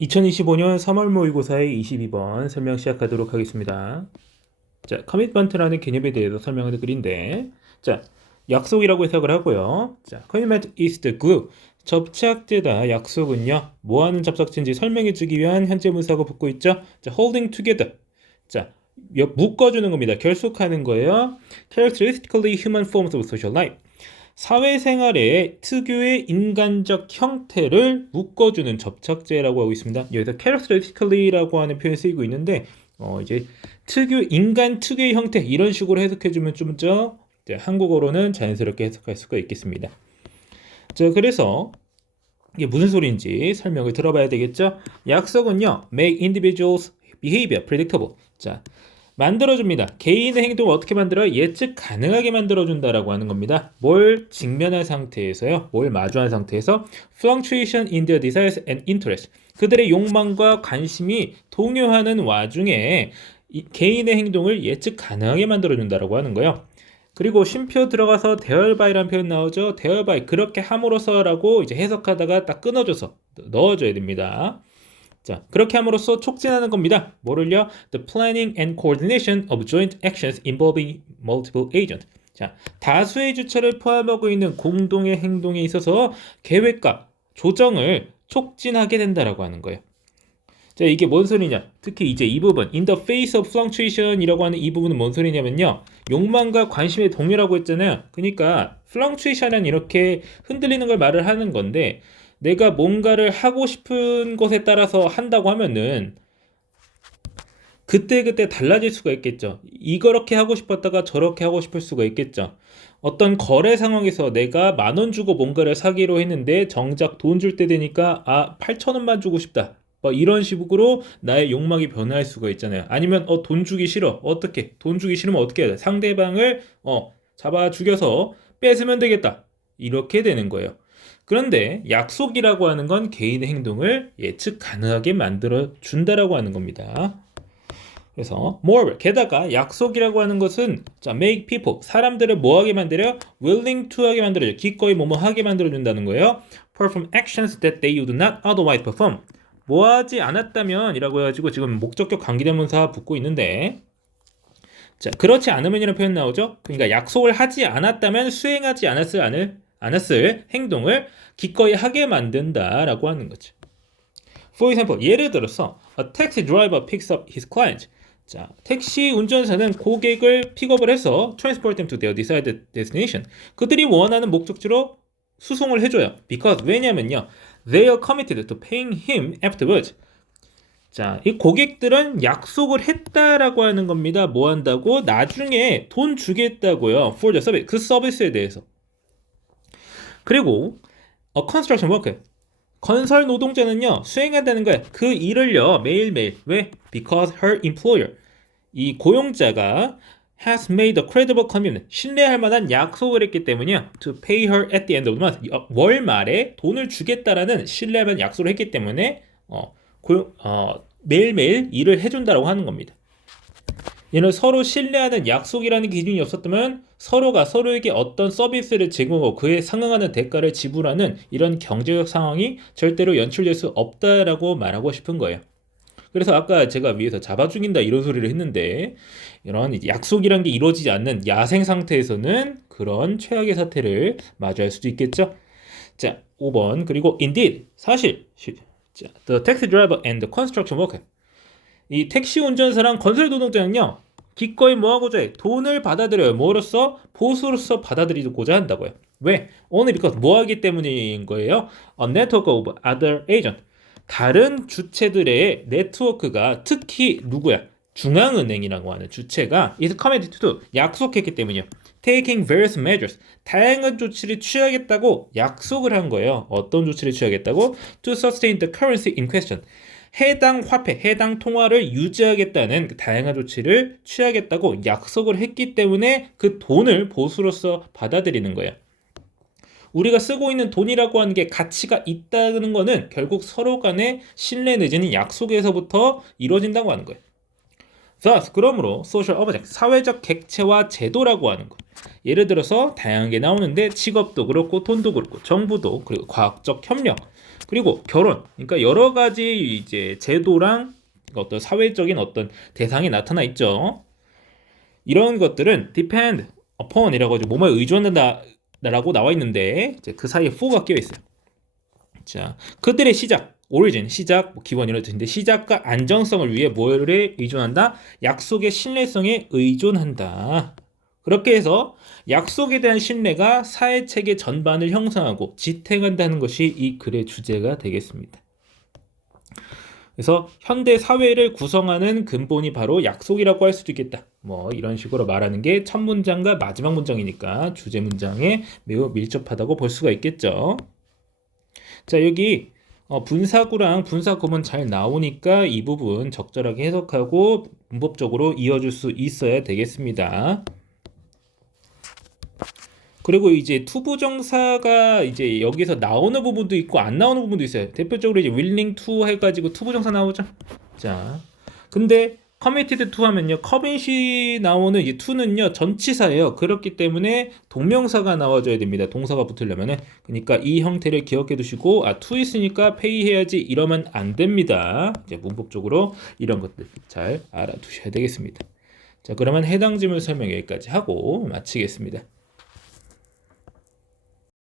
2025년 3월 모의고사의 22번 설명 시작하도록 하겠습니다. 자, 커미트먼트라는 개념에 대해서 설명을 드린데, 자, 약속이라고 해석을 하고요. 자, commitment is the glue. 접착제다. 약속은요, 뭐 하는 접착제인지 설명해주기 위한 현재 분사가 붙고 있죠. 자, holding together. 자, 묶어주는 겁니다. 결속하는 거예요. Characteristically human forms of social life. 사회생활의 특유의 인간적 형태를 묶어주는 접착제라고 하고 있습니다. 여기서 characteristically라고 하는 표현이 쓰이고 있는데 이제 인간 특유의 형태 이런 식으로 해석해주면 좀 더 한국어로는 자연스럽게 해석할 수가 있겠습니다. 자, 그래서 이게 무슨 소리인지 설명을 들어봐야 되겠죠? 약속은요, make individuals behavior predictable. 자, 만들어줍니다. 개인의 행동을 어떻게 만들어요? 예측 가능하게 만들어준다라고 하는 겁니다. 뭘 직면한 상태에서요? 뭘 마주한 상태에서 fluctuation in their desires and interests. 그들의 욕망과 관심이 동요하는 와중에 개인의 행동을 예측 가능하게 만들어준다라고 하는 거예요. 그리고 쉼표 들어가서 therby라는 표현 나오죠. thereby 그렇게 함으로써라고 이제 해석하다가 딱 끊어줘서 넣어줘야 됩니다. 자, 그렇게 함으로써 촉진하는 겁니다. 뭐를요? The planning and coordination of joint actions involving multiple agents. 자, 다수의 주체를 포함하고 있는 공동의 행동에 있어서 계획과 조정을 촉진하게 된다라고 하는 거예요. 자, 이게 뭔 소리냐? 특히 이제 이 부분, in the face of fluctuation이라고 하는 이 부분은 뭔 소리냐면요. 욕망과 관심의 동요라고 했잖아요. 그러니까 fluctuation은 이렇게 흔들리는 걸 말을 하는 건데 내가 뭔가를 하고 싶은 것에 따라서 한다고 하면은 그때그때 달라질 수가 있겠죠. 이렇게 하고 싶었다가 저렇게 하고 싶을 수가 있겠죠. 어떤 거래 상황에서 내가 10,000원 주고 뭔가를 사기로 했는데 정작 돈 줄 때 되니까 8,000원만 주고 싶다. 뭐 이런 식으로 나의 욕망이 변할 수가 있잖아요. 아니면 돈 주기 싫어. 어떻게? 돈 주기 싫으면 어떻게 해야 돼? 상대방을 잡아 죽여서 뺏으면 되겠다. 이렇게 되는 거예요. 그런데 약속이라고 하는 건 개인의 행동을 예측 가능하게 만들어 준다라고 하는 겁니다. 그래서 moreover 게다가 약속이라고 하는 것은 자 make people 사람들을 뭐하게 만들어요? willing to 하게 만들어요. 기꺼이 뭐뭐 하게 만들어 준다는 거예요. perform actions that they would not otherwise perform. 뭐하지 않았다면 이라고 해가지고 지금 목적격 관계대명사 붙고 있는데 자 그렇지 않으면이라는 표현 나오죠. 그러니까 약속을 하지 않았다면 수행하지 않았을 행동을 기꺼이 하게 만든다라고 하는 거죠. For example, 예를 들어서 a taxi driver picks up his client. 자, 택시 운전사는 고객을 픽업을 해서 transport them to their desired destination. 그들이 원하는 목적지로 수송을 해줘요. Because 왜냐면요, they are committed to paying him afterwards. 자, 이 고객들은 약속을 했다라고 하는 겁니다. 뭐 한다고? 나중에 돈 주겠다고요. For the service. 그 서비스에 대해서. 그리고 a construction worker 건설 노동자는요 수행한다는 거야. 그 일을요 매일매일 왜? Because her employer 이 고용자가 has made a credible commitment 신뢰할 만한 약속을 했기 때문이야. To pay her at the end of the month 월 말에 돈을 주겠다라는 신뢰할 만한 약속을 했기 때문에 매일매일 일을 해준다라고 하는 겁니다. 얘는 서로 신뢰하는 약속이라는 기준이 없었다면 서로가 서로에게 어떤 서비스를 제공하고 그에 상응하는 대가를 지불하는 이런 경제적 상황이 절대로 연출될 수 없다라고 말하고 싶은 거예요. 그래서 아까 제가 위에서 잡아 죽인다 이런 소리를 했는데 이런 약속이란 게 이루어지지 않는 야생 상태에서는 그런 최악의 사태를 마주할 수도 있겠죠. 자, 5번 그리고 indeed 사실 자, the taxi driver and the construction worker 이 택시 운전사랑 건설 노동자는요 기꺼이 뭐하고자 해? 돈을 받아들여요. 뭐로써? 보수로서 받아들이고자 한다고요. 왜? Only because 뭐하기 때문인 거예요. A network of other agents 다른 주체들의 네트워크가 특히 누구야? 중앙은행이라고 하는 주체가 is committed to 약속했기 때문이요. Taking various measures 다양한 조치를 취하겠다고 약속을 한 거예요. 어떤 조치를 취하겠다고? To sustain the currency in question 해당 화폐, 해당 통화를 유지하겠다는 다양한 조치를 취하겠다고 약속을 했기 때문에 그 돈을 보수로서 받아들이는 거예요. 우리가 쓰고 있는 돈이라고 하는 게 가치가 있다는 거는 결국 서로 간의 신뢰 내지는 약속에서부터 이루어진다고 하는 거예요. Thus, 그러므로 social object, 사회적 객체와 제도라고 하는 거. 예를 들어서 다양한 게 나오는데 직업도 그렇고 돈도 그렇고 정부도 그리고 과학적 협력 그리고 결혼, 그러니까 여러 가지 이제 제도랑 어떤 사회적인 어떤 대상이 나타나 있죠. 이런 것들은 depend upon이라고 하죠. 뭐뭐에 의존한다라고 나와 있는데 이제 그 사이에 for가 끼어 있어요. 자, 그들의 시작, origin, 시작, 뭐 기원 이런 뜻인데 시작과 안정성을 위해 뭐에 의존한다? 약속의 신뢰성에 의존한다. 그렇게 해서 약속에 대한 신뢰가 사회 체계 전반을 형성하고 지탱한다는 것이 이 글의 주제가 되겠습니다. 그래서 현대 사회를 구성하는 근본이 바로 약속이라고 할 수도 있겠다. 뭐 이런 식으로 말하는 게 첫 문장과 마지막 문장이니까 주제 문장에 매우 밀접하다고 볼 수가 있겠죠. 자, 여기 분사구랑 분사구문 잘 나오니까 이 부분 적절하게 해석하고 문법적으로 이어줄 수 있어야 되겠습니다. 그리고 이제 투부정사가 이제 여기서 나오는 부분도 있고 안 나오는 부분도 있어요. 대표적으로 이제 willing to 해가지고 투부정사 나오죠. 자, 근데 committed to 하면요, commit이 나오는 이 to는요 전치사예요. 그렇기 때문에 동명사가 나와줘야 됩니다. 동사가 붙으려면은. 그러니까 이 형태를 기억해 두시고 to 있으니까 pay 해야지 이러면 안 됩니다. 이제 문법적으로 이런 것들 잘 알아두셔야 되겠습니다. 자, 그러면 해당 지문 설명 여기까지 하고 마치겠습니다.